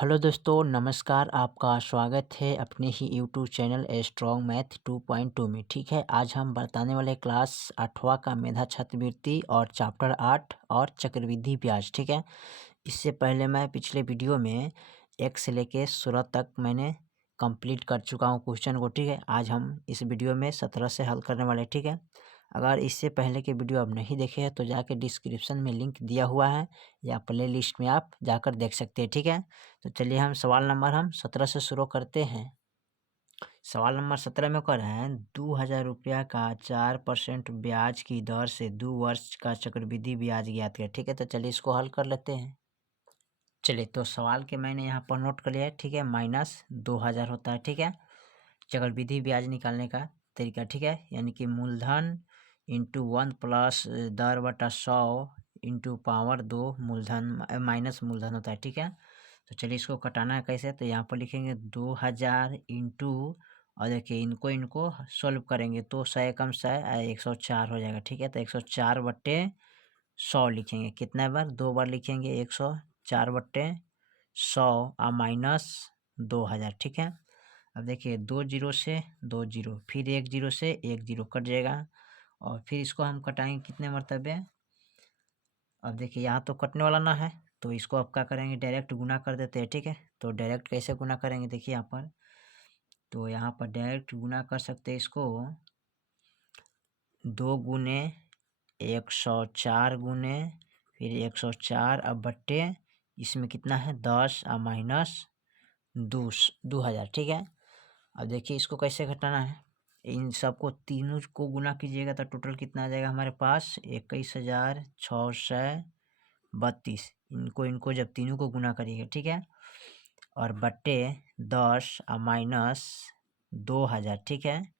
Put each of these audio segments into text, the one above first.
Hello दोस्तों, नमस्कार। आपका स्वागत है अपने ही YouTube channel a strong math 2.2 में। ठीक है, आज हम बताने वाले क्लास 8वां का मेधा छात्रवृत्ति और चैप्टर 8 और चक्रवृद्धि ब्याज। ठीक है, इससे पहले मैं पिछले वीडियो में 1 से लेके 16 तक मैंने कंप्लीट कर चुका हूँ क्वेश्चन को। ठीक है, आज हम इस वीडियो में 17 से हल करने वाले। ठीक है, अगर इससे पहले के वीडियो आप नहीं देखे हैं तो जाके डिस्क्रिप्शन में लिंक दिया हुआ है या प्ले लिस्ट में आप जाकर देख सकते हैं। ठीक है, तो चलिए हम सवाल नंबर 17 से शुरू करते हैं। सवाल नंबर 17 में कह रहे हैं 2000 रुपया का 4% ब्याज की दर से 2 वर्ष का चक्रवृद्धि ब्याज ज्ञात करें। ठीक है, तो चलिए इसको हल कर लेते हैं। चलिए, तो सवाल के मैंने यहाँ पर नोट कर लिया है। ठीक है, -2000 होता है। ठीक है, चक्रवृद्धि ब्याज निकालने का तरीका। ठीक है, यानी कि मूलधन इंटू 1 प्लस दर बटा 100 इंटू पावर 2 मूलधन माइनस मूलधन होता है। ठीक है, तो चलिए इसको कटाना है कैसे, तो यहाँ पर लिखेंगे 2000 इंटू, और देखिए इनको इनको सोल्व करेंगे तो 100 कम 100 104 हो जाएगा। ठीक है, तो 104 बट्टे 100 लिखेंगे। कितना बार? 2 बार लिखेंगे। 104 बट्टे 100 और माइनस 2000। ठीक है, अब देखिए 2 जीरो से 2 जीरो, फिर 1 जीरो से 1 जीरो कट जाएगा, और फिर इसको हम कटाएंगे कितने मरतबे। अब देखिए यहाँ तो कटने वाला ना है, तो इसको अब क्या करेंगे, डायरेक्ट गुना कर देते हैं। ठीक है, तो डायरेक्ट कैसे गुना करेंगे देखिए यहाँ पर, तो यहाँ पर डायरेक्ट गुना कर सकते हैं इसको 2 गुने 104 गुने फिर 104 अब बट्टे इसमें कितना है 10 और माइनस 2000। ठीक है, अब देखिए इसको कैसे घटाना है, इन सबको तीनों को गुना कीजिएगा तो टोटल कितना आ जाएगा हमारे पास 21,632। इनको इनको जब तीनों को गुना करिएगा। ठीक है, और बट्टे 10 और माइनस 2000। ठीक है,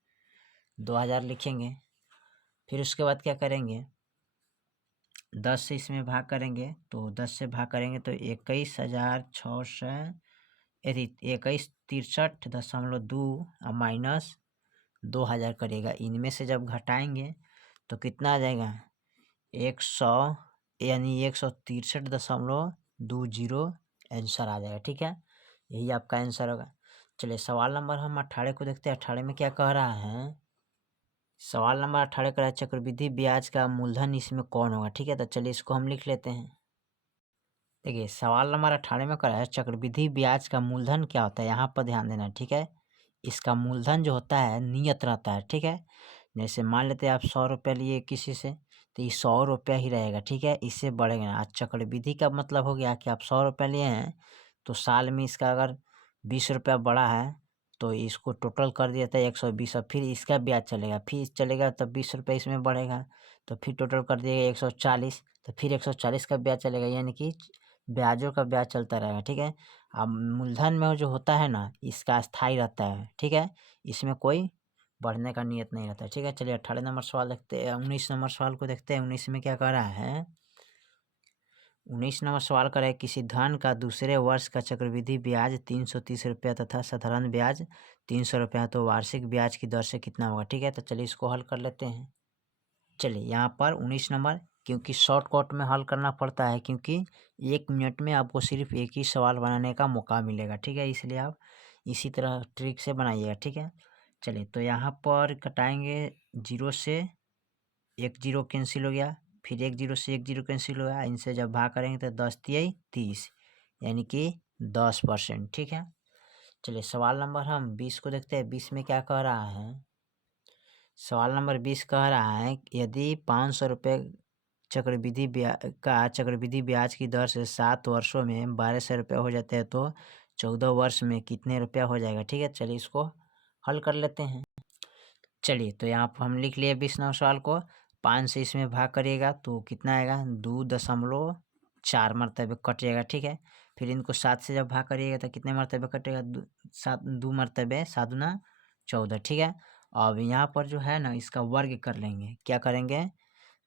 2000 लिखेंगे। फिर उसके बाद क्या करेंगे, 10 से इसमें भाग करेंगे, तो 10 से भाग करेंगे तो 21,600 21,63.2 और माइनस 2000 करेगा। इनमें से जब घटाएंगे तो कितना आ जाएगा 100, यानी 163.20 आंसर आ जाएगा। ठीक है, यही आपका आंसर होगा। चलिए सवाल नंबर हम 18 को देखते हैं। 18 में क्या कह रहा है, सवाल नंबर 18 कह रहा है चक्रवृद्धि ब्याज का मूलधन इसमें कौन होगा। ठीक है, तो चलिए इसको हम लिख लेते हैं। देखिए सवाल नंबर 18 में कह रहा है चक्रवृद्धि ब्याज का मूलधन क्या होता है, यहाँ पर ध्यान देना। ठीक है, इसका मूलधन जो होता है नियत रहता है। ठीक है, जैसे मान लेते हैं आप 100 रुपया लिए किसी से, तो ये 100 रुपया ही रहेगा। ठीक है, इससे बढ़ेगा ना। आज चक्रवृद्धि का मतलब हो गया कि आप 100 रुपया लिए हैं तो साल में इसका अगर 20 रुपया बढ़ा है तो इसको टोटल कर दिया था 120, और फिर इसका ब्याज चलेगा, फिर चलेगा तब 20 रुपया इसमें बढ़ेगा, तो फिर टोटल कर दिएगा 140, तो फिर 140 का ब्याज चलेगा, यानी कि ब्याजों का ब्याज चलता रहेगा। ठीक है, अब मूलधन में जो होता है ना इसका स्थायी रहता है। ठीक है, इसमें कोई बढ़ने का नियत नहीं रहता है। ठीक है, चलिए 18 नंबर सवाल देखते हैं। 19 नंबर सवाल को देखते हैं। 19 में क्या कह रहा है, 19 नंबर सवाल कर रहा है किसी धन का दूसरे वर्ष का चक्रवृद्धि ब्याज 330 रुपया तथा साधारण ब्याज 300 रुपया, तो वार्षिक ब्याज की दर से कितना होगा। ठीक है, तो चलिए इसको हल कर लेते हैं। चलिए यहाँ पर 19 नंबर, क्योंकि शॉर्टकट में हल करना पड़ता है, क्योंकि 1 मिनट में आपको सिर्फ एक ही सवाल बनाने का मौका मिलेगा। ठीक है, इसलिए आप इसी तरह ट्रिक से बनाइएगा। ठीक है, चलिए तो यहाँ पर कटाएंगे 0 से 1 जीरो कैंसिल हो गया, फिर 1 जीरो से 1 जीरो कैंसिल हो गया, इनसे जब भाग करेंगे तो 10 तिया 30, यानी कि 10%। ठीक है, चलिए सवाल नंबर हम 20 को देखते हैं। 20 में क्या कह रहा है, सवाल नंबर 20 कह रहा है यदि 500 रुपये चक्रवृद्धि ब्याज की दर से 7 वर्षों में 1200 रुपये हो जाते हैं तो 14 वर्ष में कितने रुपया हो जाएगा। ठीक है, चलिए इसको हल कर लेते हैं। चलिए तो यहाँ पर हम लिख लिए 20 नंबर सवाल को। 5 से इसमें भाग करिएगा तो कितना आएगा 2.4 मरतबे कट जाएगा। ठीक है, फिर इनको 7 से जब भाग करिएगा तो कितने मरतबे कटेगा 2 मरतबे, 7 दूना 14। ठीक है, अब यहाँ पर जो है ना इसका वर्ग कर लेंगे। क्या करेंगे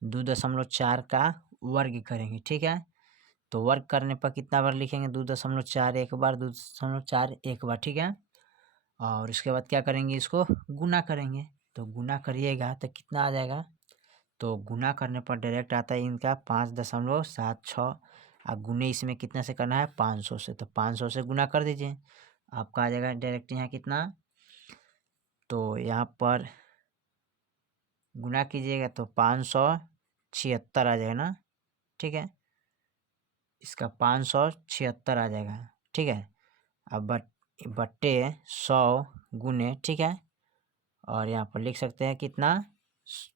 2.4 का वर्ग करेंगे। ठीक है, तो वर्ग करने पर कितना बार लिखेंगे 2.4 एक बार, 2.4 एक बार। ठीक है, और उसके बाद क्या करेंगे इसको गुना करेंगे, तो गुना करिएगा तो कितना आ जाएगा, तो गुना करने पर डायरेक्ट आता है इनका 5.76 और गुने इसमें कितने से करना है 500 से, तो 500 से गुना कर दीजिए, आपका आ जाएगा डायरेक्ट यहाँ कितना, तो यहाँ पर गुना कीजिएगा तो 576 आ जाएगा ना, ठीक है, इसका 576 आ जाएगा, ठीक है। अब बट्टे 100 गुने, ठीक है, और यहाँ पर लिख सकते हैं कितना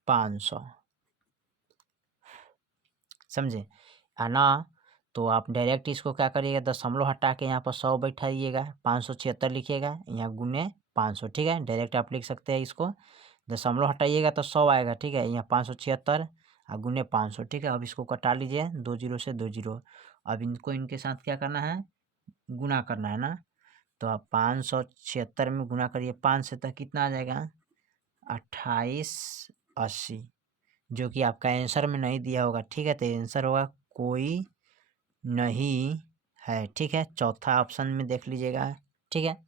500, समझे ना। तो आप डायरेक्ट इसको क्या करिएगा, दशमलव हटा के यहाँ पर 100 बैठाइएगा, 576 लिखिएगा, यहाँ गुने 500, ठीक है, डायरेक्ट आप लिख सकते हैं इसको, दशमलव हटाइएगा तो 100 आएगा, ठीक है, यहाँ 576 और गुने 500, ठीक है। अब इसको कटा लीजिए 2 जीरो से 2 जीरो, अब इनको इनके साथ क्या करना है, गुना करना है ना, तो आप 576 में गुना करिए 5 से, तक कितना आ जाएगा 2880, जो कि आपका आंसर में नहीं दिया होगा, ठीक है, तो आंसर होगा कोई नहीं है, ठीक है, चौथा ऑप्शन में देख लीजिएगा, ठीक है।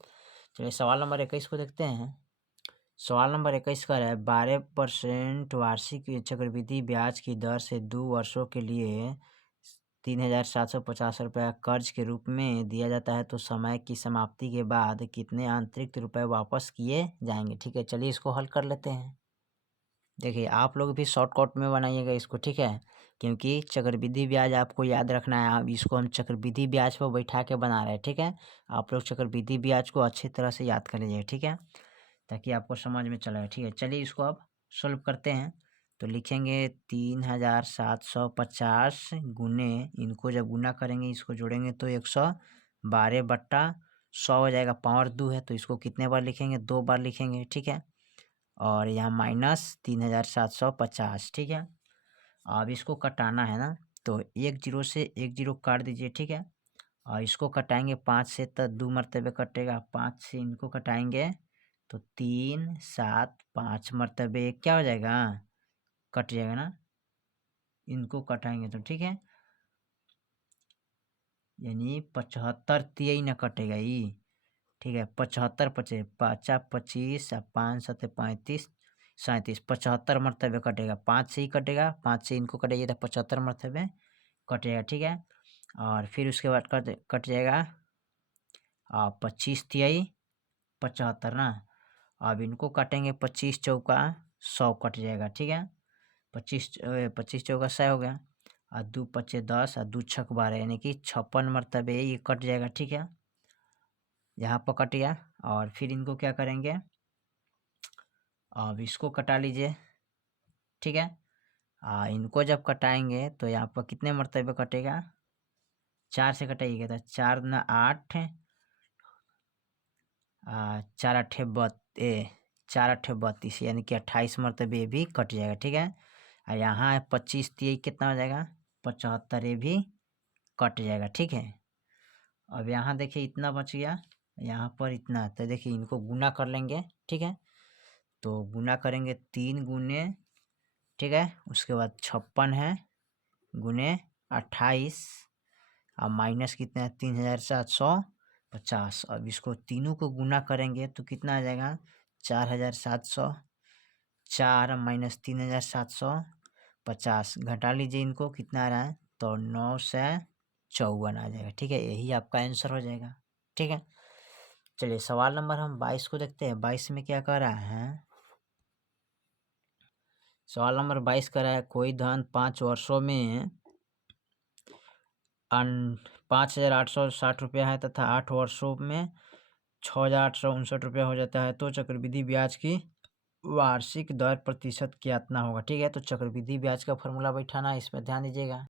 चलिए सवाल नंबर 21 को देखते हैं। सवाल नंबर 21 का है 12% वार्षिक चक्रवृद्धि ब्याज की दर से 2 वर्षों के लिए 3750 रुपया कर्ज के रूप में दिया जाता है, तो समय की समाप्ति के बाद कितने अतिरिक्त रुपए वापस किए जाएंगे, ठीक है। चलिए इसको हल कर लेते हैं। देखिए आप लोग भी शॉर्टकट में बनाइएगा इसको, ठीक है, क्योंकि चक्रवृद्धि ब्याज आपको याद रखना है, अब इसको हम चक्रवृद्धि ब्याज पर बैठा के बना रहे हैं, ठीक है। आप लोग चक्रवृद्धि ब्याज को अच्छी तरह से याद कर लीजिए, ठीक है, ताकि आपको समझ में चले, ठीक है। चलिए इसको अब सोल्व करते हैं, तो लिखेंगे 3750 गुने, इनको जब गुना करेंगे इसको जोड़ेंगे तो 112/100 हो जाएगा, पावर 2 है तो इसको कितने बार लिखेंगे, 2 बार लिखेंगे, ठीक है, और यहाँ माइनस 3750, ठीक है। अब इसको कटाना है ना, तो 1 जीरो से 1 जीरो काट दीजिए, ठीक है, और इसको कटाएंगे 5 से तो 2 मरतबे कटेगा, 5 से इनको कटाएंगे तो 3 7 5 मरतबे क्या हो जाएगा, कट जाएगा ना, इनको कटाएंगे तो, ठीक है, यानी 75 तिहाई ना कटेगा ये, ठीक है, 75 पचे 25 और 5 7 35 37, 75 मरतबे कटेगा, 5 से ही कटेगा, 5 से इनको कटेगा तो 75 मरतबे कटेगा, ठीक है। और फिर उसके बाद कट जाएगा 25 तिहाई 75 ना, अब इनको काटेंगे 25 चौका 100 कट जाएगा, ठीक है, 25 चौका 100 हो गया, और 2 पचे 10 और 2 छक 12 यानी कि 56 मरतबे ये कट जाएगा, ठीक है, यहाँ पर कट गया। और फिर इनको क्या करेंगे, अब इसको कटा लीजिए, ठीक है, इनको जब कटाएंगे तो यहाँ पर कितने मरतबे कटेगा, 4 से कटाइएगा तो 4 दूना 8, 4 अट्ठे 32 यानी कि 28 मरतबे भी कट जाएगा, ठीक है। और यहाँ 25 तिहाई कितना हो जाएगा 75, ये भी कट जाएगा, ठीक है। अब यहाँ देखिए इतना बच गया, यहाँ पर इतना, तो देखिए इनको गुना कर लेंगे, ठीक है, तो गुना करेंगे 3 गुने, ठीक है, उसके बाद 56 है गुने 28 और माइनस कितना है 3750, अब इसको तीनों को गुना करेंगे तो कितना आ जाएगा 4700, 4 माइनस 3750, घटा लीजिए इनको कितना आ रहा है तो 954 आ जाएगा, ठीक है, यही आपका आंसर हो जाएगा, ठीक है। चलिए सवाल नंबर हम 22 को देखते हैं। 22 में क्या कह रहा है, सवाल नंबर 22 कह रहा है कोई धन 5 वर्षों में 5860 रुपया है तथा 8 वर्षों में 6859 रुपया हो जाता है, तो चक्रवृद्धि ब्याज की वार्षिक दर प्रतिशत कितना होगा, ठीक है। तो चक्रवृद्धि ब्याज का फॉर्मूला बैठाना, इसमें ध्यान दीजिएगा।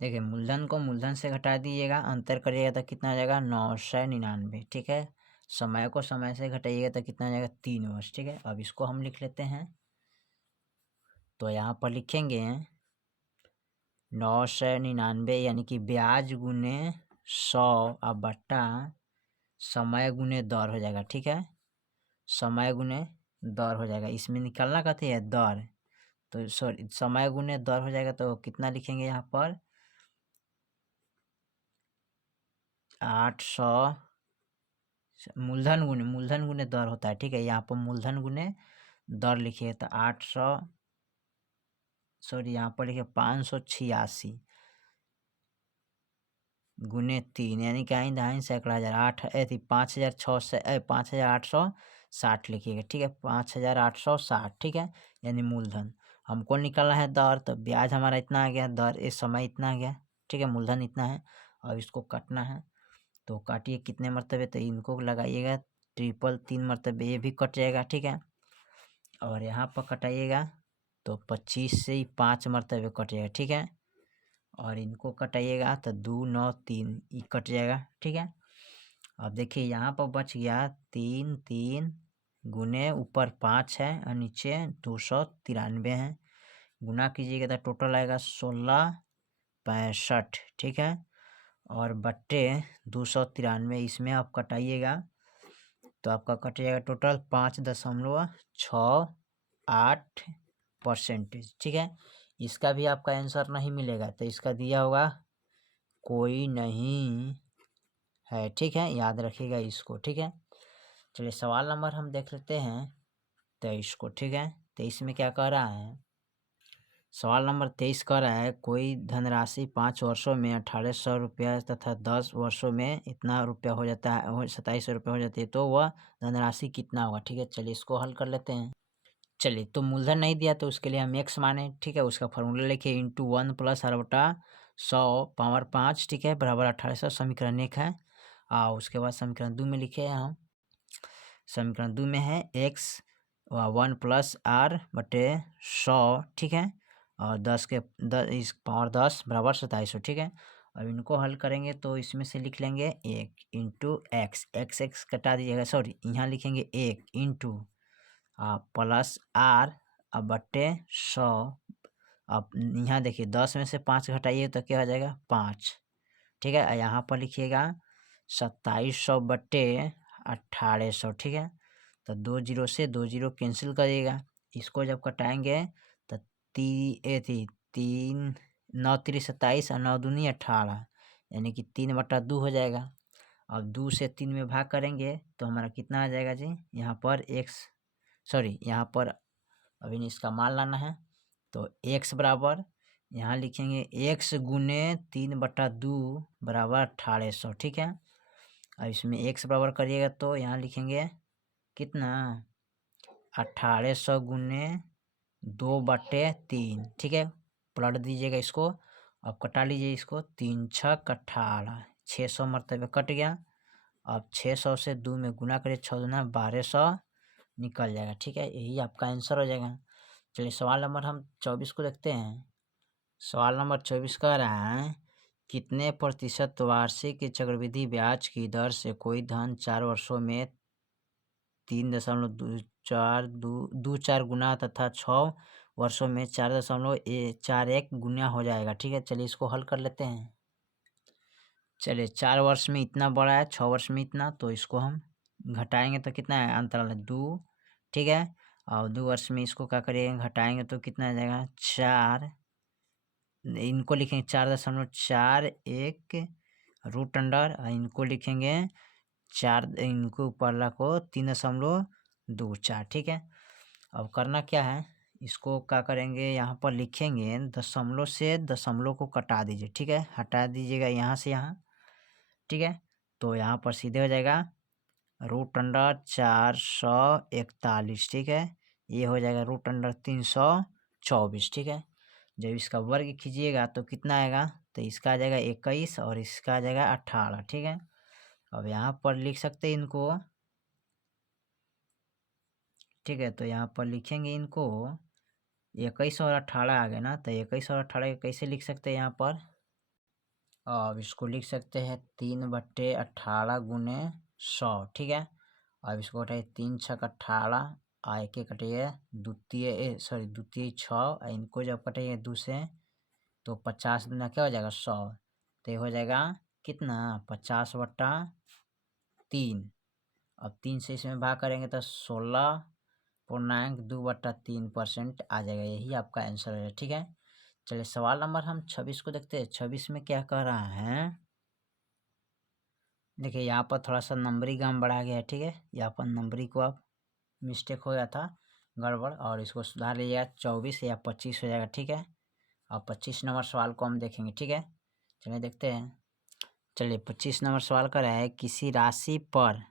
देखिए मूलधन को मूलधन से घटा दीजिएगा, अंतर करिएगा तो कितना आ जाएगा 999, ठीक है। समय को समय से घटाइएगा तो कितना आ जाएगा 3 वर्ष, ठीक है। अब इसको हम लिख लेते हैं, तो यहाँ पर लिखेंगे 999 यानी कि ब्याज गुने 100 और बट्टा समय गुने दर हो जाएगा, ठीक है, समय गुने दर हो जाएगा, इसमें निकालना कहते हैं दर, तो सॉरी समय गुने दर हो जाएगा, तो कितना लिखेंगे यहाँ पर 800, मूलधन गुने दर होता है, ठीक है, यहाँ पर मूलधन गुने दर लिखिए तो 800, सॉरी यहाँ पर लिखिए 586, गुने 3 यानी कि आइन दहाइन सैकड़ा हज़ार 8 थी 5,860 लिखिएगा, ठीक है, 5,860, ठीक है, यानी मूलधन। हमको निकालना है दर, तो ब्याज हमारा इतना आ गया, दर इस समय इतना आ गया, ठीक है, मूलधन इतना है। और इसको काटना है, तो काटिए कितने मरतबे, तो इनको लगाइएगा ट्रिपल 3 मरतबे, ये भी कट जाएगा, ठीक है। और यहाँ पर कटाइएगा तो 25 से ही 5 मरतबे कट जाएगा, ठीक है। और इनको कटाइएगा तो 2 9 3 ये कट जाएगा, ठीक है। अब देखिए यहाँ पर बच गया 3 3 गुने ऊपर 5 है और नीचे 293 है, गुना कीजिएगा तो टोटल आएगा 1665, ठीक है। और बट्टे 293 इसमें आप कटाइएगा तो आपका कट जाएगा टोटल 5.68%, ठीक है। इसका भी आपका आंसर नहीं मिलेगा, तो इसका दिया होगा कोई नहीं है, ठीक है, याद रखिएगा इसको, ठीक है। चलिए सवाल नंबर हम देख लेते हैं 23 को, ठीक है। 23 में क्या कह रहा है, सवाल नंबर 23 कह रहा है कोई धनराशि 5 वर्षों में 1800 रुपया तथा 10 वर्षों में इतना रुपया हो जाता है, 2700 रुपये हो जाती है, तो वह धनराशि कितना होगा, ठीक है। चलिए इसको हल कर लेते हैं। चलिए तो मूलधन नहीं दिया तो उसके लिए हम एक्स माने, ठीक है, उसका फॉर्मूला लिखिए इंटू 1 प्लस r बटा 100 पावर 5, ठीक है, बराबर 1800, समीकरण 1 है। उसके बाद समीकरण 2 में लिखे हम, समीकरण 2 में है एक्स 1 प्लस r बटे 100, ठीक है, और 10 के 10 इस पावर 10 बराबर 2700, ठीक है। अब इनको हल करेंगे तो इसमें से लिख लेंगे 1 इंटू एक्स, एक्स कटा दीजिएगा, सॉरी यहाँ लिखेंगे 1 इंटू प्लस r अब बट्टे 100। अब यहाँ देखिए 10 में से 5 घटाइए तो क्या हो जाएगा 5, ठीक है। यहाँ पर लिखिएगा 2700 बट्टे 1800, ठीक है। तो 2 जीरो से 2 जीरो कैंसिल करिएगा, इसको जब कटाएंगे तो 3 9 3 27 और 9 दूनी 18, यानी कि 3/2 हो जाएगा। अब 2 से 3 में भाग करेंगे तो हमारा कितना आ जाएगा जी, यहाँ पर यहाँ पर अभी इसका मान लाना है, तो x बराबर यहाँ लिखेंगे x गुने 3/2 बराबर 1800, ठीक है। अब इसमें x बराबर करिएगा तो यहाँ लिखेंगे कितना 1800 गुने 2/3, ठीक है, पलट दीजिएगा इसको। अब कटा लीजिए इसको, 3 छक 18, 600 मरतबे कट गया। अब 600 से 2 में गुना करिए, 6 दूना 1200 निकल जाएगा, ठीक है, यही आपका आंसर हो जाएगा। चलिए सवाल नंबर हम 24 को देखते हैं। सवाल नंबर 24 कह रहा है कितने प्रतिशत वार्षिक चक्रवृद्धि ब्याज की दर से कोई धन 4 वर्षों में 3.24 गुना तथा 6 वर्षों में 4.41 गुना हो जाएगा, ठीक है। चलिए इसको हल कर लेते हैं। चलिए 4 वर्ष में इतना बड़ा है, 6 वर्ष में इतना, तो इसको हम घटाएंगे तो कितना है, अंतराल है 2, ठीक है। और 2 वर्ष में इसको क्या करिएगा, घटाएंगे तो कितना आ जाएगा 4, इनको लिखेंगे 4.41 रूट अंडर, इनको लिखेंगे 4, इनको ऊपर को 3.24, ठीक है। अब करना क्या है, इसको क्या करेंगे, यहाँ पर लिखेंगे दशमलव से दशमलव को कटा दीजिए, ठीक है, हटा दीजिएगा यहाँ से यहाँ, ठीक है। तो यहाँ पर सीधे हो जाएगा रूट अंडर 441, ठीक है, ये हो जाएगा रूट अंडर 324, ठीक है। जब इसका वर्ग कीजिएगा तो कितना आएगा, तो इसका आ जाएगा 21 और इसका आ जाएगा 18, ठीक है। अब यहाँ पर लिख सकते हैं इनको, ठीक है, तो यहाँ पर लिखेंगे इनको 21 और 18 आ गए ना, तो 21 और 18 कैसे लिख सकते हैं यहाँ पर, अब इसको लिख सकते हैं 3/18 गुने 100, ठीक है। अब इसको हटाइए 3 छक 18, एक एक कटिए द्वितीय 6, इनको जब कटिए 2 से तो 50 दूना क्या हो जाएगा 100, तो ये हो जाएगा कितना 50/3। अब 3 से इसमें भाग करेंगे तो 16.2/3% आ जाएगा, यही आपका आंसर है, ठीक है। चलिए सवाल नंबर हम 26 को देखते हैं। 26 में क्या कह रहा है, देखिए यहाँ पर थोड़ा सा नंबरी काम बढ़ा गया है, ठीक है, यहाँ पर नंबरी को अब मिस्टेक हो गया था, गड़बड़, और इसको सुधार लीजिएगा 24 या 25 हो जाएगा, ठीक है। अब 25 नंबर सवाल को हम देखेंगे, ठीक है। चलिए देखते हैं। चलिए 25 नंबर सवाल कर रहा है, किसी राशि पर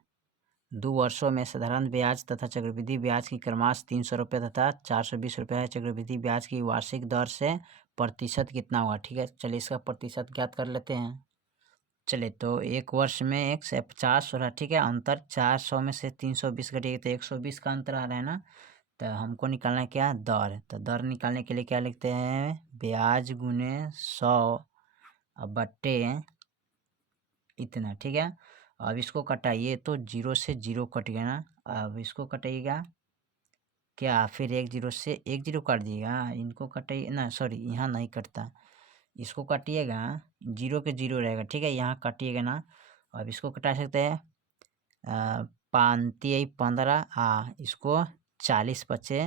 2 वर्षों में साधारण ब्याज तथा चक्रवृद्धि ब्याज की क्रमशः 300 रुपये तथा 420 रुपये है। चक्रवृद्धि ब्याज की वार्षिक दर से प्रतिशत कितना हुआ? ठीक है, चलिए इसका प्रतिशत ज्ञात कर लेते हैं। चलिए तो 1 वर्ष में 150 हो रहा, ठीक है, अंतर 400 में से 320 घटिएगा तो 120 का अंतर आ रहा है ना। तो हमको निकालना है क्या? दर। तो दर निकालने के लिए क्या लिखते हैं? ब्याज गुने 100 अब बट्टे इतना, ठीक है। अब इसको कटाइए तो 0 से 0 कट गया ना। अब इसको कटाइएगा क्या? फिर 1 0 से 1 0 काट दिएगा। इनको कटाइए ना, सॉरी यहाँ नहीं कटता, इसको काटिएगा 0 के 0 रहेगा, ठीक है, यहाँ काटिएगा ना। अब इसको कटा सकते हैं 5 15 इसको 40 बचे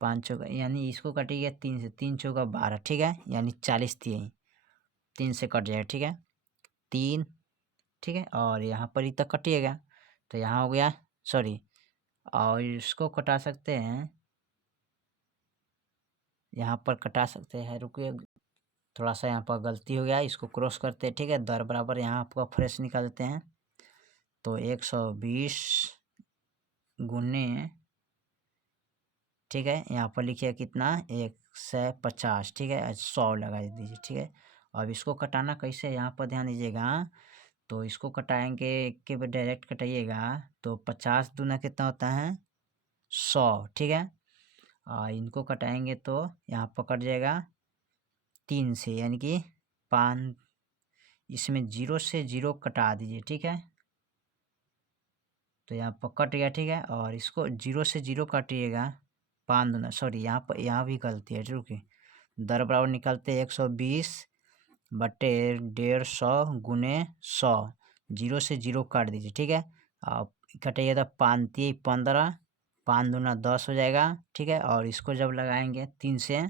5 चौका, यानी इसको कटिएगा 3 से, 3 चौका 12, ठीक है, यानी 40 3 से कट जाएगा, ठीक है, 3, ठीक है, और यहाँ पर ही तक कटिएगा तो यहाँ हो गया, सॉरी, और इसको कटा सकते हैं, यहाँ पर कटा सकते हैं, रुकिए थोड़ा सा यहाँ पर गलती हो गया, इसको क्रॉस करते हैं, ठीक है, दर बराबर यहाँ आपका फ्रेश निकाल देते हैं तो 120 गुने, ठीक है, यहाँ पर लिखिए कितना 150, ठीक है, 100 लगा दीजिए, ठीक है। अब इसको कटाना कैसे, यहाँ पर ध्यान दीजिएगा, तो इसको कटाएंगे के डायरेक्ट कटाइएगा तो 50 दूना कितना होता है 100, ठीक है, इनको कटाएंगे तो यहाँ पर कट जाएगा 3 से, यानी कि 5, इसमें 0 से 0 कटा दीजिए, ठीक है, तो यहाँ पर कट गया, ठीक है, और इसको 0 से 0 काटिएगा 5 दूना, सॉरी यहाँ भी गलती है, रुकिए, दर बराबर निकालते 120 बटे 150 गुने 100, 0 से 0 काट दीजिए, ठीक है, अब कटाइए तो 5 15, 5 दूना 10 हो जाएगा, ठीक है, और इसको जब लगाएंगे 3 से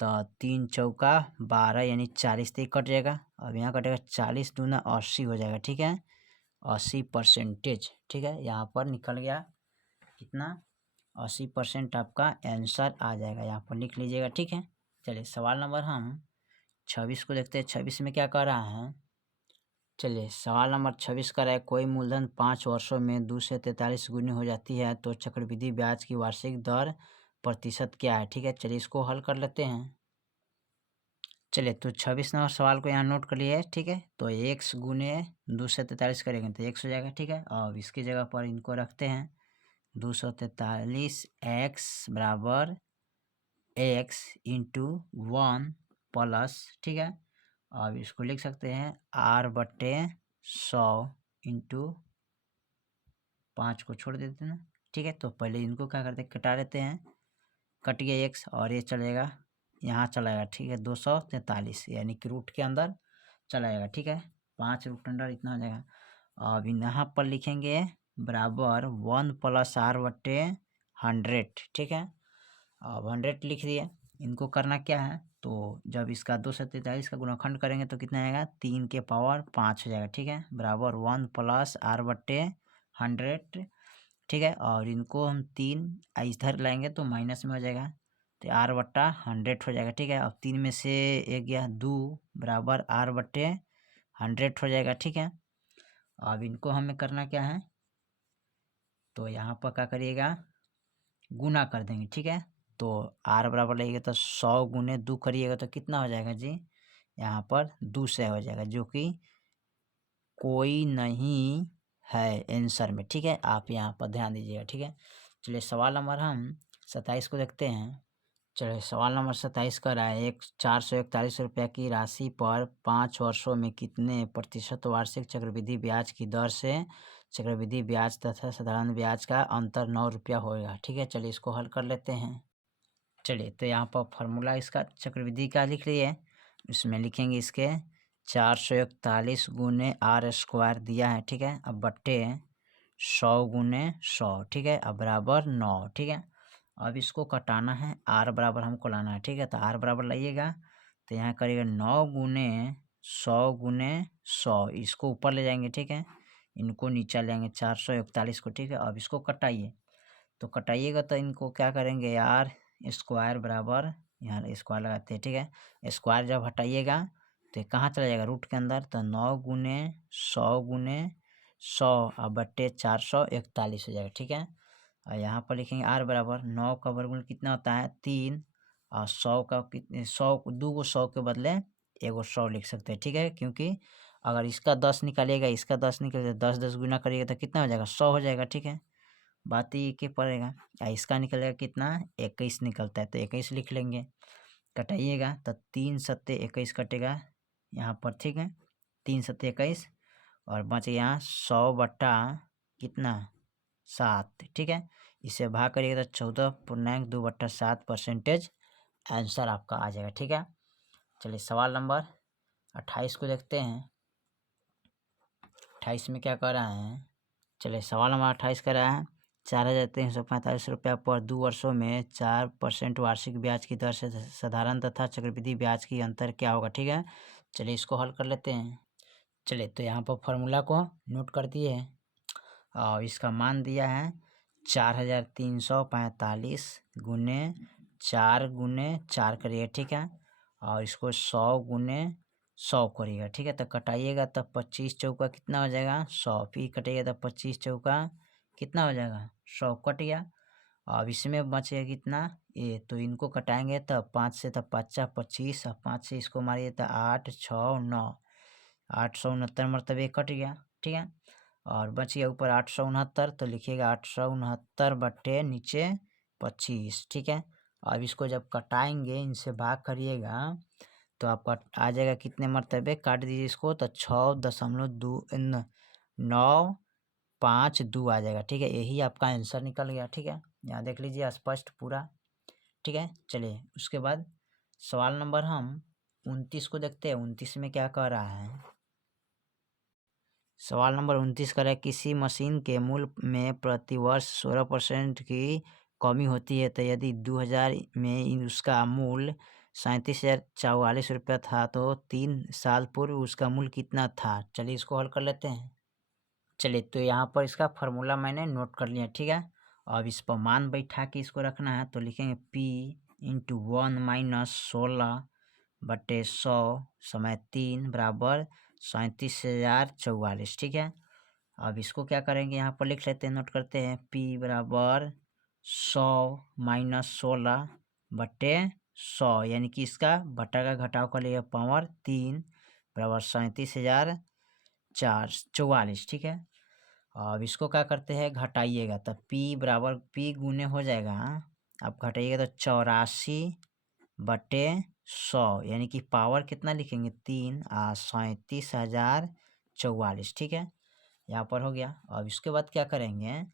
तो 3 चौका 12 यानी 40 तक कट जाएगा। अब यहाँ कटेगा 40 दूना 80 हो जाएगा, ठीक है, 80%, ठीक है, यहाँ पर निकल गया कितना 80% आपका आंसर आ जाएगा, यहाँ पर लिख लीजिएगा, ठीक है। चलिए सवाल नंबर हम 26 को देखते हैं, 26 में क्या कह रहा है। चलिए सवाल नंबर 26 कर रहा है, कोई मूलधन 5 वर्षों में 2 से 43 गुनी हो जाती है तो चक्रवृद्धि ब्याज की वार्षिक दर प्रतिशत क्या है? ठीक है, चलिए इसको हल कर लेते हैं। चलिए तो 26 नंबर सवाल को यहाँ नोट कर लिए, ठीक है, तो 1 गुने 2 से 43 करेंगे तो 1 हो जाएगा, ठीक है, और इसकी जगह पर इनको रखते हैं 243 एक्स बराबर एक्स इंटू 1 प्लस, ठीक है, अब इसको लिख सकते हैं R बट्टे 100 इंटू 5 को छोड़ देते हैं ना, ठीक है, तो पहले इनको क्या करते हैं कटा लेते हैं, कट गया एक्स और ये चलेगा यहाँ चलाएगा, ठीक है, 243 यानी कि रूट के अंदर चलाएगा, ठीक है, 5 रूट अंडर इतना हो जाएगा। अब यहाँ पर लिखेंगे बराबर 1 प्लस R बट्टे 100, ठीक है, अब 100 लिख दिए। इनको करना क्या है, तो जब इसका 2 से 43 का गुणनखंड करेंगे तो कितना आएगा 3 के पावर 5 हो जाएगा, ठीक है, बराबर 1 प्लस R बट्टे 100, ठीक है, और इनको हम 3 इधर लाएंगे तो माइनस में हो जाएगा तो R बट्टा 100 हो जाएगा, ठीक है, अब 3 में से 1 गया 2 बराबर R बट्टे 100 हो जाएगा, ठीक है। अब इनको हमें करना क्या है, तो यहाँ पर क्या करिएगा गुना कर देंगे, ठीक है, तो R बराबर लगेगा तो 100 गुने 2 करिएगा तो कितना हो जाएगा जी, यहाँ पर 2 से हो जाएगा, जो कि कोई नहीं है आंसर में, ठीक है, आप यहाँ पर ध्यान दीजिएगा, ठीक है। चलिए सवाल नंबर हम 27 को देखते हैं। चलिए सवाल नंबर 27 का रहा है, 441 रुपये की राशि पर 5 वर्षों में कितने प्रतिशत वार्षिक चक्रवृद्धि ब्याज की दर से चक्रवृद्धि ब्याज तथा साधारण ब्याज का अंतर 9 रुपया होगा, ठीक है, चलिए इसको हल कर लेते हैं। चलिए तो यहाँ पर फार्मूला इसका चक्रवृद्धि का लिख लिए, इसमें लिखेंगे इसके 441 गुने R स्क्वायर दिया है, ठीक है, अब बट्टे 100 गुने 100, ठीक है, अब बराबर 9, ठीक है, अब इसको कटाना है, R बराबर हमको लाना है, ठीक है, तो R बराबर लाइएगा तो यहाँ करिएगा 9 गुने 100 इसको ऊपर ले जाएंगे, ठीक है, इनको नीचे लेंगे 441 को, ठीक है, अब इसको कटाइए, तो कटाइएगा तो इनको क्या करेंगे यार स्क्वायर बराबर यहाँ स्क्वायर लगाते हैं, ठीक है, स्क्वायर जब हटाइएगा तो ये कहाँ चला जाएगा रूट के अंदर, तो 9 गुने 100 और बट्टे 441 हो जाएगा। ठीक है, और यहाँ पर लिखेंगे r बराबर 9 का वर्गमूल कितना होता है 3, और 100 का कितने 100 दो गो 100 के बदले एगो 100 लिख सकते हैं। ठीक है, क्योंकि अगर इसका 10 निकालिएगा इसका 10 निकालिएगा 10 10 गुना करिएगा तो कितना हो जाएगा 100 हो जाएगा। ठीक है, बात ये के पड़ेगा, इसका निकलेगा कितना 21 निकलता है, तो 21 लिख लेंगे। कटाइएगा तो 3 सत्ते 21 कटेगा यहाँ पर। ठीक है, 3 सत्ते 21 और बच यहाँ 100 बट्टा कितना 7। ठीक है, इसे भाग करिएगा तो 14.2/7% आंसर आपका आ जाएगा। ठीक है, चलिए सवाल नंबर 28 को देखते हैं। 28 में क्या कर रहा है, चलिए सवाल नंबर 28 कर रहा है 4,345 रुपया पर 2 वर्षों में 4% वार्षिक ब्याज की दर से साधारण तथा चक्रवृद्धि ब्याज की अंतर क्या होगा। ठीक है, चलिए इसको हल कर लेते हैं। चलिए तो यहाँ पर फॉर्मूला को नोट कर दिए हैं और इसका मान दिया है 4,345 गुने 4 करिए। ठीक है, और इसको 100 गुने 100 करिएगा। ठीक है, तो कटाइएगा तब 25 चौका कितना हो जाएगा 100, फिर कटिएगा तब 25 चौका कितना हो जाएगा 100 कट गया। अब इसमें बचेगा कितना ये, तो इनको कटाएंगे तब 5 से तब 5 25 और 5 से इसको मारिए तो 8 6 9 869 मतलब ये कट गया। ठीक है, और बच गया ऊपर 869, तो लिखिएगा 869 बट्टे नीचे 25। ठीक है, अब इसको जब कटाएंगे इनसे भाग करिएगा तो आपका आ जाएगा कितने मरतबे, काट दीजिए इसको तो 6.952 आ जाएगा। ठीक है, यही आपका आंसर निकल गया। ठीक है, यहाँ देख लीजिए स्पष्ट पूरा। ठीक है, चलिए उसके बाद सवाल नंबर हम 29 को देखते हैं। 29 में क्या कह रहा है, सवाल नंबर 29 कर रहा है किसी मशीन के मूल्य में प्रतिवर्ष 16% की कमी होती है, तो यदि 2000 में उसका मूल्य 37,044 रुपया था तो 3 साल पूर्व उसका मूल्य कितना था। चलिए इसको हल कर लेते हैं। चलिए तो यहाँ पर इसका फार्मूला मैंने नोट कर लिया। ठीक है, अब इस पर मान बैठा के इसको रखना है, तो लिखेंगे P इंटू 1 माइनस 16 बटे 100 समय 3 बराबर 37,044। ठीक है, अब इसको क्या करेंगे यहाँ पर लिख लेते हैं, नोट करते हैं P बराबर 100 माइनस 16 बटे 100, यानी कि इसका बटा का घटाव कर लिया पावर 3 बराबर 37,044। ठीक है, अब इसको क्या करते हैं घटाइएगा, तब P बराबर P गुने हो जाएगा, आप घटाइएगा तो 84 बटे 100, यानी कि पावर कितना लिखेंगे 3 और 37,044। ठीक है, यहाँ पर हो गया। अब इसके बाद क्या करेंगे,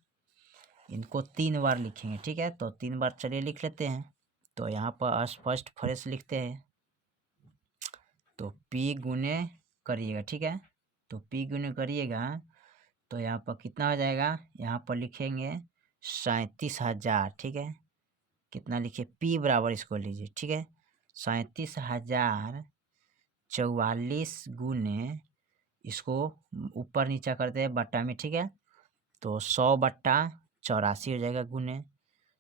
इनको 3 बार लिखेंगे। ठीक है, तो 3 बार चलिए लिख लेते हैं। तो यहाँ पर स्पष्ट फ्रेश लिखते हैं, तो P गुने करिएगा। ठीक है, तो P गुने करिएगा तो यहाँ पर कितना हो जाएगा, यहाँ पर लिखेंगे 37,000। ठीक है, कितना लिखिए P बराबर इसको लीजिए। ठीक है, 37,044 गुने इसको ऊपर नीचा करते हैं बट्टा में। ठीक है, तो 100 बट्टा 84 हो जाएगा गुने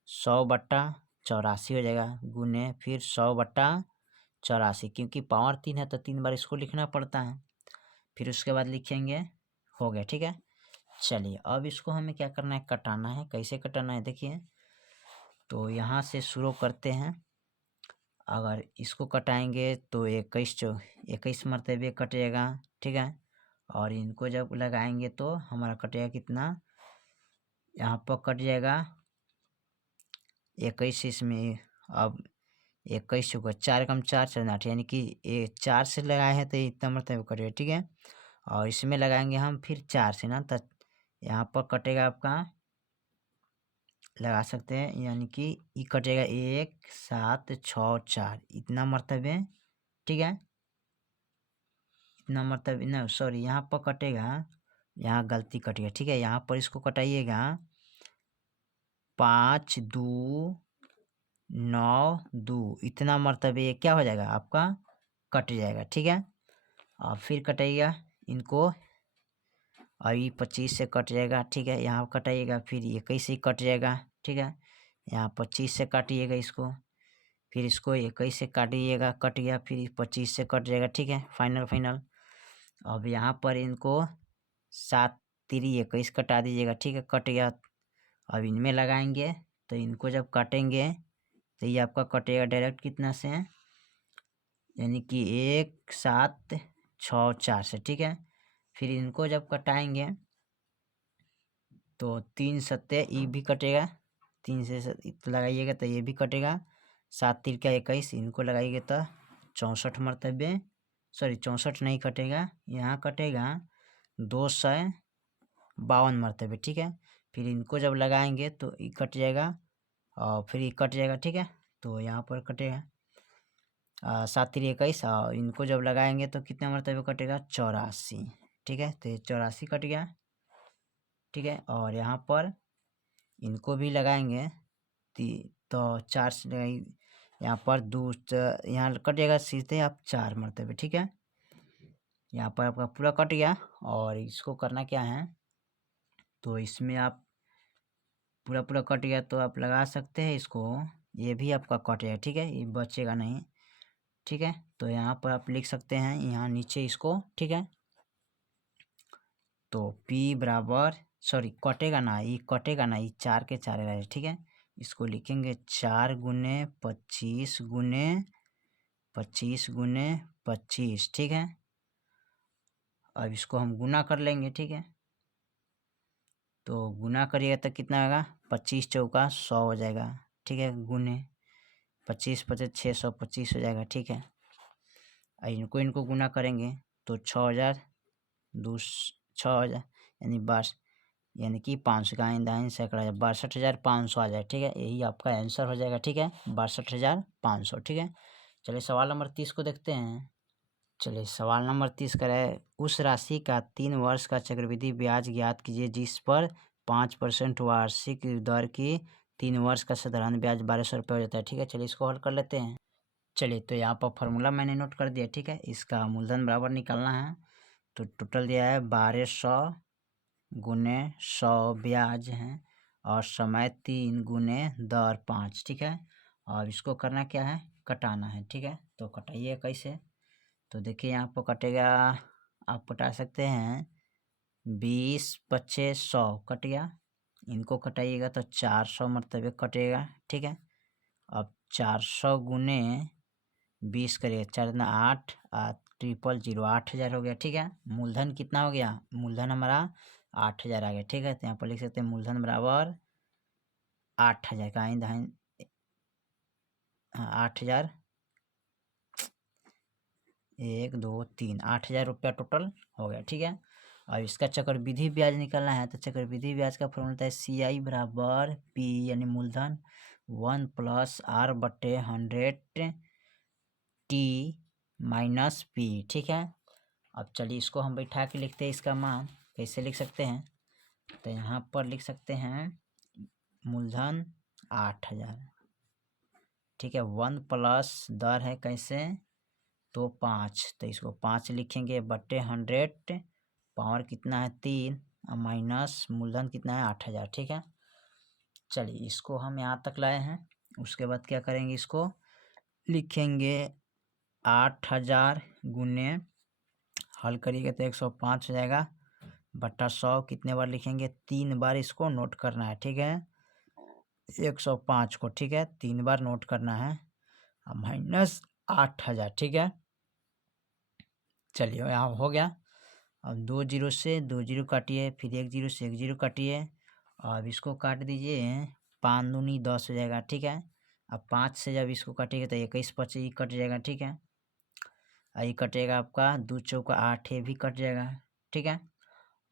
100 बट्टा 84 हो जाएगा गुने फिर 100 बट्टा 84, क्योंकि पावर 3 है तो 3 बार इसको लिखना पड़ता है। फिर उसके बाद लिखेंगे, हो गया। ठीक है, चलिए अब इसको हमें क्या करना है, कटाना है। कैसे कटाना है देखिए, तो यहाँ से शुरू करते हैं। अगर इसको कटाएंगे तो 21 मरतबे कटेगा। ठीक है, और इनको जब लगाएंगे तो हमारा कटेगा कितना, यहाँ पर कट जाएगा 21। इसमें अब 21 होगा 4 कम 4 4 8, यानी कि ये 4 से लगाए हैं तो इतना मरतबे कटेगा। ठीक है, और इसमें लगाएंगे हम फिर 4 से ना, तो यहाँ पर कटेगा आपका, लगा सकते हैं, यानी कि ये कटेगा 1 7 6 4 इतना मरतबे। ठीक है, इतना मरतबे ना, सॉरी यहाँ पर कटेगा, यहाँ गलती कट गया। ठीक है, यहाँ पर इसको कटाइएगा 5 2 9 2 इतना मरतबे ये क्या हो जाएगा आपका कट जाएगा। ठीक है, और फिर कटाइएगा इनको, और ये 25 से कट जाएगा। ठीक है, यहाँ कटाइएगा फिर 21 से कट जाएगा। ठीक है, यहाँ 25 से काटिएगा इसको, फिर इसको 21 से काटिएगा, कट गया, फिर 25 से कट जाएगा, ठीक है, फाइनल। अब यहाँ पर इनको 7 3 21 कटा दीजिएगा, ठीक है, कट गया। अब इनमें लगाएंगे तो इनको जब काटेंगे तो ये आपका कटेगा डायरेक्ट कितना से, यानी कि 1 7 6 4 से, ठीक है। फिर इनको जब कटाएंगे तो 3 सत्ते ये भी कटेगा, 3 से लगाइएगा तो ये भी कटेगा, 7 3 का 21 इनको लगाइएगा तो 64 मरतबे, सॉरी 64 नहीं कटेगा, यहाँ कटेगा 252 मरतबे, ठीक है। फिर इनको जब लगाएंगे तो ये कट जाएगा और फिर ये कट जाएगा, ठीक है। तो यहाँ पर कटेगा 7 3 21 और इनको जब लगाएंगे तो कितने मरतबे कटेगा, 84, ठीक है। तो ये 84 कट गया, ठीक है। और यहाँ पर इनको भी लगाएंगे तो 4 से यहाँ पर यहाँ कटेगा सीधे आप 4 मरतबे, ठीक है। यहाँ पर आपका पूरा कट गया। और इसको करना क्या है, तो इसमें आप पूरा कट गया तो आप लगा सकते हैं इसको, ये भी आपका कटेगा, ठीक है, ये बचेगा नहीं, ठीक है। तो यहाँ पर आप लिख सकते हैं यहाँ नीचे इसको, ठीक है। तो P बराबर, सॉरी कटेगा ना, ये कटेगा ना, ये 4 के 4 रहेगा, ठीक है। इसको लिखेंगे 4 गुने 25 गुने 25 गुने 25, ठीक है। अब इसको हम गुना कर लेंगे, ठीक है। तो गुना करिएगा तो कितना होगा, 25 चौका 100 हो जाएगा, ठीक है, गुने 25 25 625 हो जाएगा, ठीक है। इनको गुना करेंगे तो 6000 6000 यानी कि 500 का दाइन सैकड़ा 62,500 आ जाए, ठीक है। यही आपका आंसर हो जाएगा, ठीक है, 62,500, ठीक है। चलिए सवाल नंबर 30 को देखते हैं। चलिए सवाल नंबर 30 का है, उस राशि का 3 वर्ष का चक्रवृद्धि ब्याज ज्ञात कीजिए जिस पर 5% वार्षिक दर की 3 वर्ष का साधारण ब्याज 1200 रुपये हो जाता है, ठीक है। चलिए इसको हल कर लेते हैं। चलिए तो यहाँ पर फॉर्मूला मैंने नोट कर दिया, ठीक है। इसका मूलधन बराबर निकालना है, तो टोटल दिया है 1200 गुने 100 ब्याज है और समय 3 गुने दर 5, ठीक है। और इसको करना क्या है, कटाना है, ठीक है। तो कटाइए कैसे, तो देखिए यहाँ पर कटेगा, आप कटा सकते हैं 20 25 100 कट गया, इनको कटाइएगा तो 400 मरतबे कटेगा, ठीक है। अब 400 गुने 20 करिए, 4 दूना 8 000 8,000 हो गया, ठीक है। मूलधन कितना हो गया, मूलधन हमारा 8,000 आ गया, ठीक है। तो यहाँ पर लिख सकते हैं मूलधन बराबर 8,000 का दाइन 8,000 1 2 3 8,000 रुपया टोटल हो गया, ठीक है। और इसका चक्रवृद्धि ब्याज निकालना है, तो चक्रवृद्धि ब्याज का फॉर्मूला होता है CI बराबर P यानी मूलधन 1 + R/100 T माइनस P, ठीक है। अब चलिए इसको हम बैठा के लिखते हैं, इसका मान कैसे लिख सकते हैं, तो यहाँ पर लिख सकते हैं मूलधन 8,000, ठीक है, 1 प्लस दर है कैसे, तो 5, तो इसको 5 लिखेंगे बट्टे 100, पावर कितना है 3 और माइनस मूलधन कितना है 8,000, ठीक है। चलिए इसको हम यहाँ तक लाए हैं, उसके बाद क्या करेंगे, इसको लिखेंगे 8,000 गुने, हल करिएगा तो 105 हो जाएगा, बट्टा 100 कितने बार लिखेंगे, 3 बार इसको नोट करना है, ठीक है। 105 को, ठीक है, 3 बार नोट करना है, माइनस 8,000, ठीक है। चलिए यहाँ हो गया। अब 2 जीरो से 2 जीरो काटिए, फिर 1 जीरो से 1 जीरो काटिए, अब इसको काट दीजिए, 5 दूनी 10 हो जाएगा, ठीक है। अब 5 से जब इसको काटिएगा तो 21 25 कट जाएगा, ठीक है। ये कटेगा आपका 2 चौका 8, ये भी कट जाएगा, ठीक है।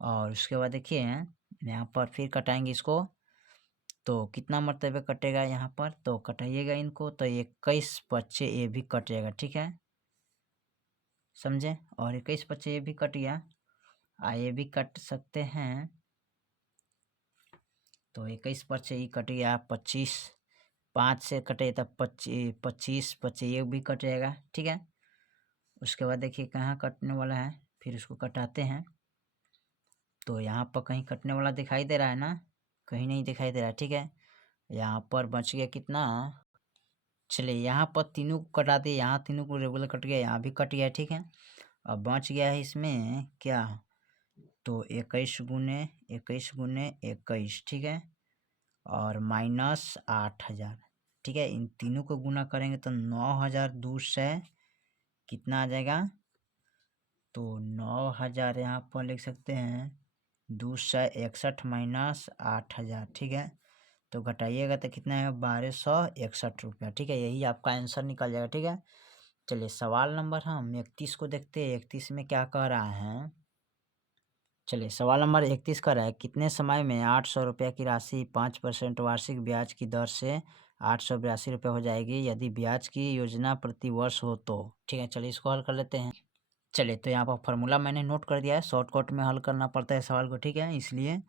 और उसके बाद देखिए यहाँ पर फिर कटाएंगे इसको, तो कितना मरतबे कटेगा यहाँ पर, तो कटाइएगा इनको तो 21 25 ये भी कट जाएगा, ठीक है, समझे। और 21 25 ये भी कट गया, ये भी कट सकते हैं, तो 21 25 ये कट गया, 25 5 से कटे तब 25 25 25 ये भी कट जाएगा, ठीक है। उसके बाद देखिए कहाँ कटने वाला है, फिर उसको कटाते हैं, तो यहाँ पर कहीं कटने वाला दिखाई दे रहा है ना, कहीं नहीं दिखाई दे रहा है, ठीक है। यहाँ पर बच गया कितना चलिए यहाँ पर तीनों को कटा दिए, यहाँ तीनों को रेगुलर कट गया, यहाँ भी कट गया, ठीक है। अब बच गया है इसमें क्या, तो 21 गुने 21, ठीक है, और -8,000, ठीक है। इन तीनों को गुना करेंगे तो 9,200 कितना आ जाएगा, तो 9,000 यहाँ पर लिख सकते हैं 261 -8,000, ठीक है। तो घटाइएगा तो कितना है 1,261 रुपया, ठीक है। यही आपका आंसर निकल जाएगा, ठीक है। चलिए सवाल नंबर हम 31 को देखते हैं। 31 में क्या कह रहा है, चलिए सवाल नंबर 31 कर रहा है, कितने समय में 800 रुपये की राशि 5% वार्षिक ब्याज की दर से 882 रुपये हो जाएगी यदि ब्याज की योजना प्रति वर्ष हो तो, ठीक है। चलिए इसको हल कर लेते हैं। चलिए तो यहाँ पर फार्मूला मैंने नोट कर दिया है, शॉर्टकट में हल करना पड़ता है सवाल को, ठीक है, इसलिए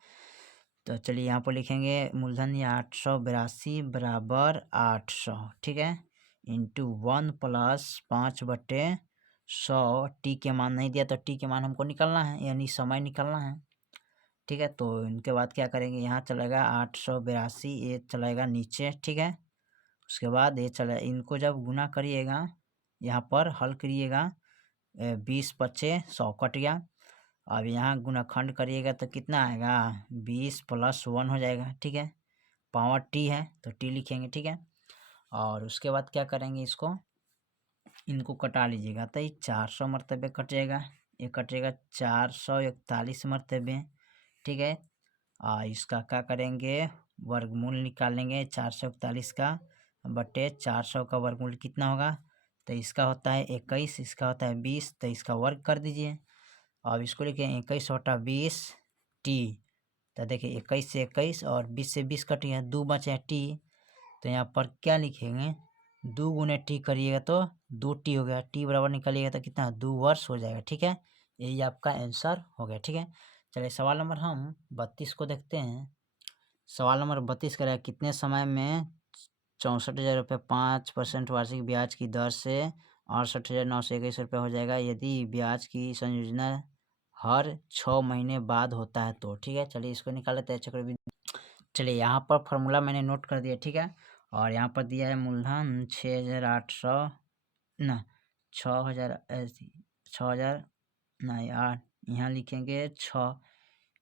तो चलिए यहाँ पर लिखेंगे मूलधन या 882 बराबर 800, ठीक है, इंटू 1 + 5/100। टी के मान नहीं दिया तो टी के मान हमको निकालना है, यानी समय निकालना है, ठीक है। तो इनके बाद क्या करेंगे, यहाँ चलेगा 882, ये चलेगा नीचे, ठीक है। उसके बाद ये चले, इनको जब गुना करिएगा यहाँ पर हल करिएगा, 20 × 5 = 100 कट गया। अब यहाँ गुणाखंड करिएगा तो कितना आएगा, 20 + 1 हो जाएगा, ठीक है। पावर टी है तो टी लिखेंगे, ठीक है। और उसके बाद क्या करेंगे, इसको इनको कटा लीजिएगा तो ये 400 मरतबे कट जाएगा, ये कटेगा 441 मरतबे, ठीक है। इसका क्या करेंगे, वर्गमूल निकालेंगे 441 का बटे 400 का वर्गमूल कितना होगा, तो इसका होता है 21, इसका होता है 20, तो इसका वर्ग कर दीजिए। अब इसको लिखें 21/20 टी, तो देखिए 21 से 21 और 20 से 20 कट गया, 2 बचे टी, तो यहाँ पर क्या लिखेंगे, 2 गुने टी करिएगा तो 2 टी हो गया, टी बराबर निकालिएगा तो कितना 2 वर्ष हो जाएगा, ठीक है। यही आपका आंसर हो गया, ठीक है। चलिए सवाल नंबर हम 32 को देखते हैं। सवाल नंबर 32 कह रहा है, कितने समय में 64,000 रुपये 5% वार्षिक ब्याज की दर से 68,921 रुपये हो जाएगा यदि ब्याज की संयोजना हर 6 महीने बाद होता है तो, ठीक है। चलिए इसको निकाल लेते हैं चक्रवृद्धि। चलिए यहाँ पर फॉर्मूला मैंने नोट कर दिया, ठीक है। और यहाँ पर दिया है मूलधन 6,800 ना 6,000 6,000 नहीं 8, यहाँ लिखेंगे 6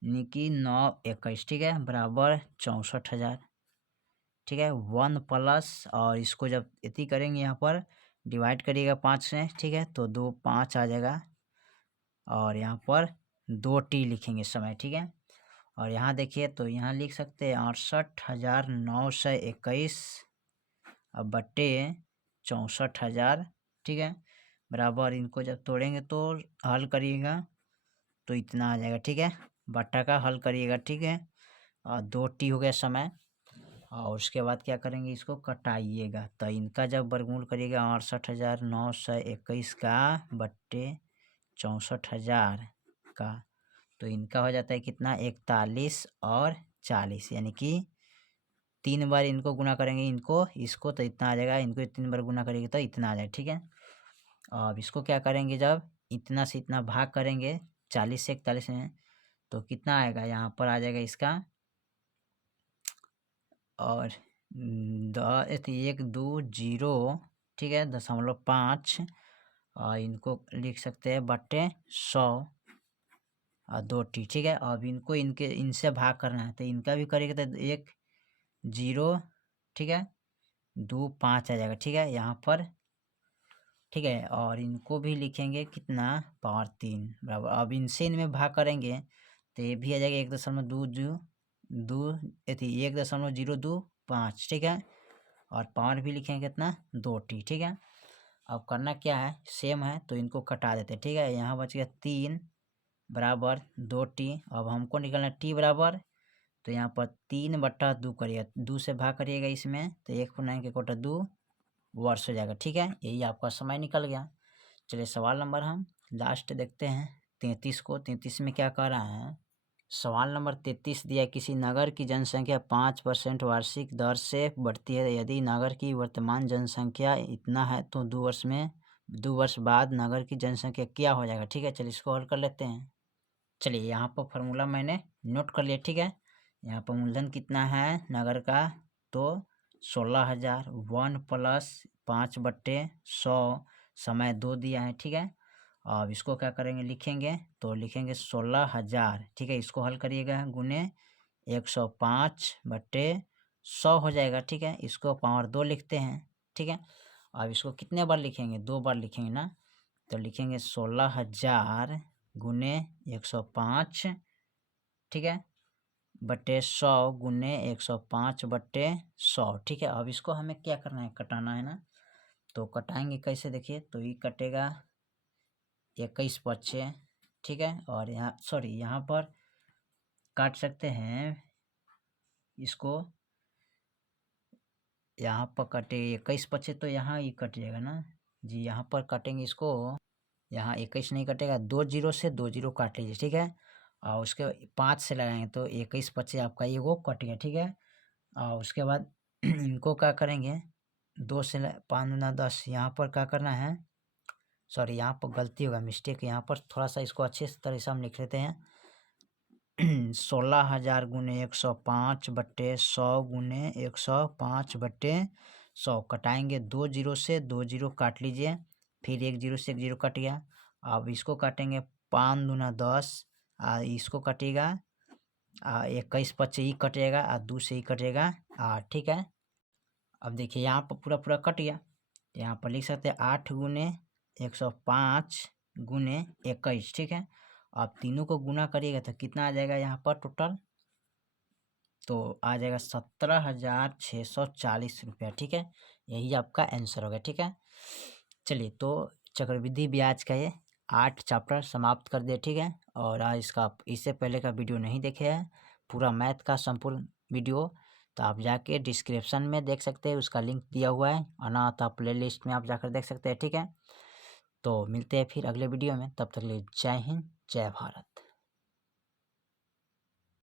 निकी 921, ठीक है, बराबर 64,000, ठीक है। 1 प्लस, और इसको जब इतनी करेंगे यहाँ पर डिवाइड करिएगा 5 से, ठीक है, तो 2 5 आ जाएगा, और यहाँ पर 2 टी लिखेंगे समय, ठीक है। और यहाँ देखिए तो यहाँ लिख सकते हैं 68,921 अब बटे 64,000, ठीक है, बराबर, इनको जब तोड़ेंगे तो हल करिएगा तो इतना आ जाएगा, ठीक है, बट्टा का हल करिएगा, ठीक है। और 2 टी हो गया समय, और उसके बाद क्या करेंगे, इसको कटाइएगा तो इनका जब वर्गमूल करिएगा 68,921 का बट्टे 64,000 का, तो इनका हो जाता है कितना 41 और 40, यानी कि 3 बार इनको गुना करेंगे, इनको इसको तो इतना आ जाएगा, इनको 3 बार गुना करेंगे तो इतना आ जाएगा, ठीक है। अब इसको क्या करेंगे, जब इतना से इतना भाग करेंगे 40 से 41 में तो कितना आएगा, यहाँ पर आ जाएगा इसका, और 1 2 0, ठीक है, 0.5, और इनको लिख सकते हैं बट्टे 100 और 2 टी, ठीक है। अब इनको इनसे भाग करना है तो इनका भी करेंगे तो 1 0, ठीक है, 2 5 आ जाएगा, ठीक है, यहाँ पर, ठीक है। और इनको भी लिखेंगे कितना, पावर 3 बराबर, अब इनसे इनमें भाग करेंगे तो ये भी आ जाएगा 1.025, ठीक है। और पावर भी लिखेंगे कितना 2 टी, ठीक है। अब करना क्या है, सेम है तो इनको कटा देते हैं, ठीक है। यहाँ बच गया 3 बराबर 2 टी, अब हमको निकलना टी बराबर, तो यहाँ पर 3/2 करिएगा, 2 से भाग करिएगा इसमें तो 1 × 2 वर्ष हो जाएगा, ठीक है। यही आपका समय निकल गया। चलिए सवाल नंबर हम लास्ट देखते हैं 33 को। 33 में क्या कह रहा है, सवाल नंबर 33 दिया, किसी नगर की जनसंख्या 5% वार्षिक दर से बढ़ती है यदि नगर की वर्तमान जनसंख्या इतना है तो 2 वर्ष बाद नगर की जनसंख्या क्या हो जाएगा, ठीक है। चलिए इसको हल कर लेते हैं। चलिए यहाँ पर फार्मूला मैंने नोट कर लिया, ठीक है। यहाँ पर मूलधन कितना है नगर का, तो 16,000 1 प्लस 5/100 समय 2 दिया है, ठीक है। अब इसको क्या करेंगे, लिखेंगे तो लिखेंगे 16,000, ठीक है। इसको हल करिएगा गुने 105/100 हो जाएगा, ठीक है। इसको पावर 2 लिखते हैं, ठीक है। अब इसको कितने बार लिखेंगे, 2 बार लिखेंगे ना, तो लिखेंगे 16,000 गुने 105, ठीक है, बटे 100 गुने 105/100, ठीक है। अब इसको हमें क्या करना है, कटाना है ना, तो कटाएंगे कैसे, देखिए तो ये कटेगा 21 बच्चे, ठीक है। और यहाँ सॉरी यहाँ पर काट सकते हैं इसको, यहाँ पर कटे 21 बच्चे तो यहाँ ही कट जाएगा ना जी, यहाँ पर काटेंगे इसको, यहाँ 21 नहीं कटेगा, 2 जीरो से 2 जीरो काट लीजिए, ठीक है। और उसके 5 से लगाएंगे तो 21 बच्चे आपका ये वो कट गया, ठीक है। और उसके बाद इनको क्या करेंगे, 2 से 5 गुना 10, यहाँ पर क्या करना है, सॉरी यहाँ पर गलती होगा, मिस्टेक, यहाँ पर थोड़ा सा इसको अच्छे तरह से हम लिख लेते हैं 16,000 गुने 105/100 गुने 105/100 कटाएंगे, 2 जीरो से 2 जीरो काट लीजिए, फिर 1 जीरो से 1 जीरो कट गया। अब इसको काटेंगे 5 दूना 10, इसको कटेगा 21 बच्चे ही कटेगा, 2 से ही कटेगा 8, ठीक है। अब देखिए यहाँ पर पूरा पूरा कट गया, यहाँ पर लिख सकते हैं 8 गुने 105 गुने 21, ठीक है। आप तीनों को गुना करिएगा तो कितना आ जाएगा यहाँ पर टोटल, तो आ जाएगा 17,640 रुपया, ठीक है। यही आपका आंसर होगा, ठीक है। चलिए तो चक्रवृद्धि ब्याज का ये 8 चैप्टर समाप्त कर दिया, ठीक है। और आज इसका इससे पहले का वीडियो नहीं देखे हैं पूरा मैथ का संपूर्ण वीडियो, तो आप जाके डिस्क्रिप्शन में देख सकते हैं, उसका लिंक दिया हुआ है, अनाथ प्ले लिस्ट में आप जाकर देख सकते हैं, ठीक है। तो मिलते हैं फिर अगले वीडियो में, तब तक के लिए जय हिंद जय भारत।